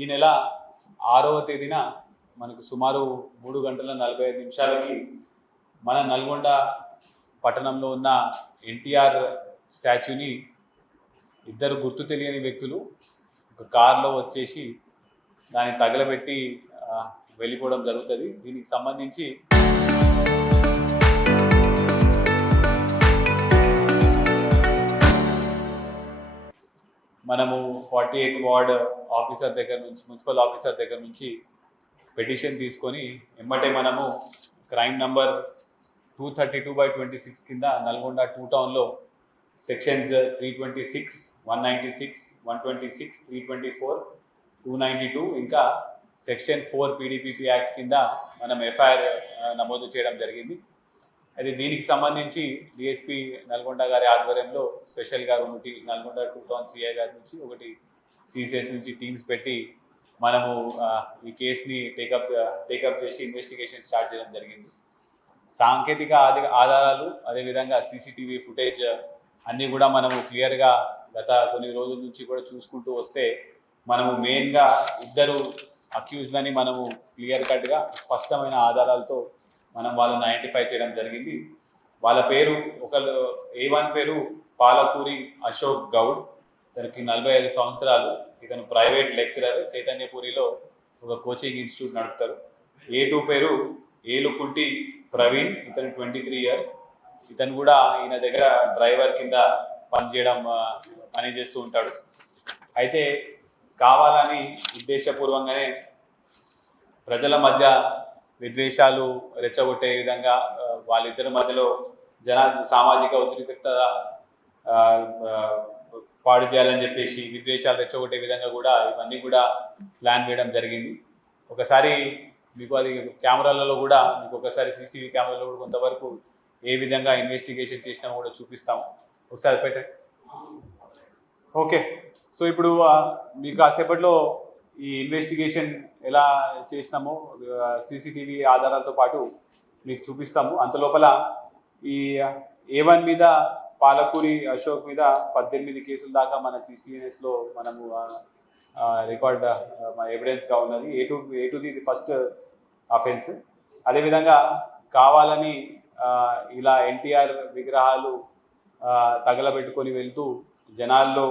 ఈ నెల 6వ తేదీన మనకు సుమారు 3:45 మన నల్గొండ పట్టణంలో ఉన్న ఎన్టీఆర్ స్టాచ్యూని ఇద్దరు గుర్తు తెలియని వ్యక్తులు ఒక కార్లో వచ్చేసి దాన్ని తగలబెట్టి వెళ్ళిపోవడం జరుగుతుంది. దీనికి సంబంధించి మనము 48th వార్డ్ ఆఫీసర్ దగ్గర నుంచి, మున్సిపల్ ఆఫీసర్ దగ్గర నుంచి పిటిషన్ తీసుకొని ఎమ్మటే మనము క్రైమ్ నంబర్ 232/26 కింద నల్గొండ 2 టౌన్లో సెక్షన్స్ 326, 196, 126, 324, 292 ఇంకా సెక్షన్ 4 PDPP యాక్ట్ కింద మనం ఎఫ్ఐఆర్ నమోదు చేయడం జరిగింది. అయితే దీనికి సంబంధించి డిఎస్పీ నల్గొండ గారి ఆధ్వర్యంలో స్పెషల్గా ఒకటి నల్గొండ 2 టౌన్ సిఐ గారి నుంచి, ఒకటి సిసిఎస్ నుంచి టీమ్స్ పెట్టి మనము ఈ కేసుని టేకప్ చేసి ఇన్వెస్టిగేషన్ స్టార్ట్ చేయడం జరిగింది. సాంకేతిక ఆధారాలు అదేవిధంగా సీసీటీవీ ఫుటేజ్ అన్నీ కూడా మనము క్లియర్గా గత కొన్ని రోజుల నుంచి కూడా చూసుకుంటూ వస్తే మనము మెయిన్గా ఇద్దరు అక్యూజ్లని మనము క్లియర్ కట్గా స్పష్టమైన ఆధారాలతో మనం వాళ్ళని ఐడెంటిఫై చేయడం జరిగింది. వాళ్ళ పేరు ఒకళ్ళు A1 పేరు పాలకూరి అశోక్ గౌడ్, తనకి 45 సంవత్సరాలు. ఇతను ప్రైవేట్ లెక్చరర్, చైతన్యపురిలో ఒక కోచింగ్ ఇన్స్టిట్యూట్ నడుపుతారు. A2 పేరు ఏలుకుంటి ప్రవీణ్, ఇతను 23 years. ఇతను కూడా ఈయన దగ్గర డ్రైవర్ కింద పని చేస్తూ ఉంటాడు. అయితే కావాలని ఉద్దేశపూర్వంగానే ప్రజల మధ్య విద్వేషాలు రెచ్చగొట్టే విధంగా వాళ్ళిద్దరి మధ్యలో సామాజిక ఉద్రిక్తత పాడు చేయాలని చెప్పేసి విద్వేషాలు రెచ్చగొట్టే విధంగా కూడా ఇవన్నీ కూడా ప్లాన్ వేయడం జరిగింది. ఒకసారి మీకు అది కెమెరాలలో కూడా మీకు ఒకసారి CCTV కెమెరాలో కూడా కొంతవరకు ఏ విధంగా ఇన్వెస్టిగేషన్ చేసినా కూడా చూపిస్తాము. ఒకసారి పెట్టండి. ఓకే, సో ఇప్పుడు మీకు కాసేపట్లో ఈ ఇన్వెస్టిగేషన్ ఎలా చేసినామో CCTV ఆధారాలతో పాటు మీకు చూపిస్తాము. అంతలోపల ఈ A1 మీద పాలకూరి అశోక్ మీద 18 కేసుల దాకా మన CCTVలో మనము రికార్డ్ ఎవిడెన్స్గా ఉన్నది. A2 ఇది ఫస్ట్ అఫెన్స్. అదేవిధంగా కావాలని ఇలా ఎన్టీఆర్ విగ్రహాలు తగలబెట్టుకొని వెళ్తూ జనాల్లో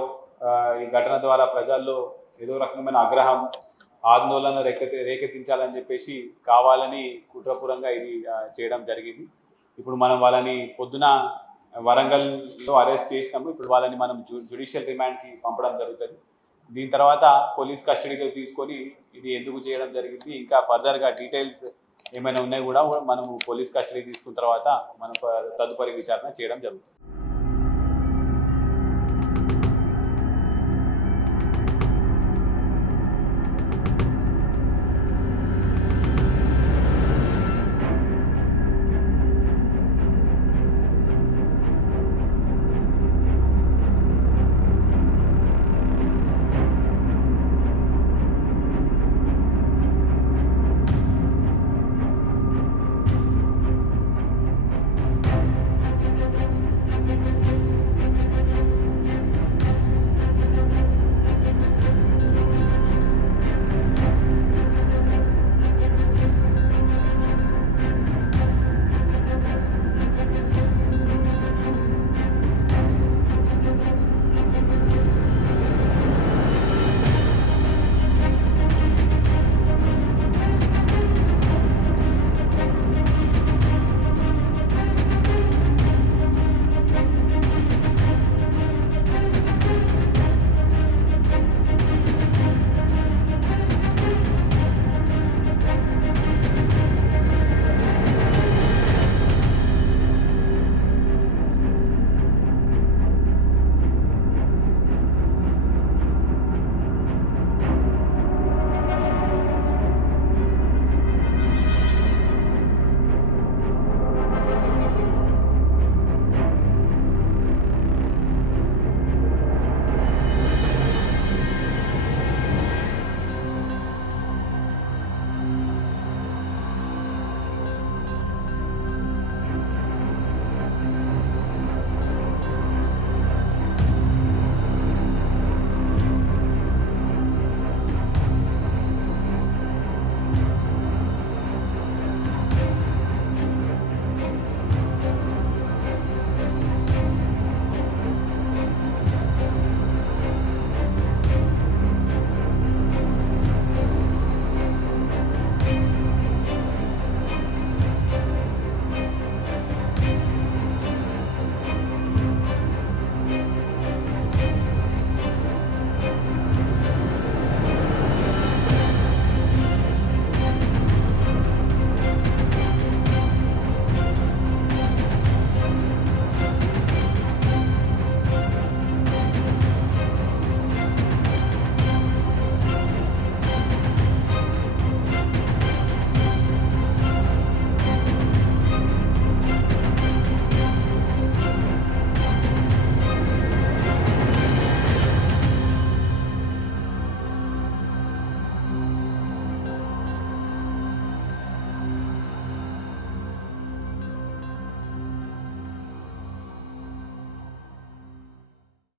ఈ ఘటన ద్వారా ప్రజల్లో ఏదో రకమైన ఆగ్రహం, ఆందోళన రేకెత్తించాలని చెప్పేసి కావాలని కుట్రపూరంగా ఇది చేయడం జరిగింది. ఇప్పుడు మనం వాళ్ళని పొద్దున వరంగల్లో అరెస్ట్ చేసినాము. ఇప్పుడు వాళ్ళని మనం జ్యుడిషియల్ రిమాండ్కి పంపడం జరుగుతుంది. దీని తర్వాత పోలీస్ కస్టడీలో తీసుకొని ఇది ఎందుకు చేయడం జరిగింది, ఇంకా ఫర్దర్గా డీటెయిల్స్ ఏమైనా ఉన్నాయి కూడా మనము పోలీస్ కస్టడీ తీసుకున్న తర్వాత మనం తదుపరి విచారణ చేయడం జరుగుతుంది.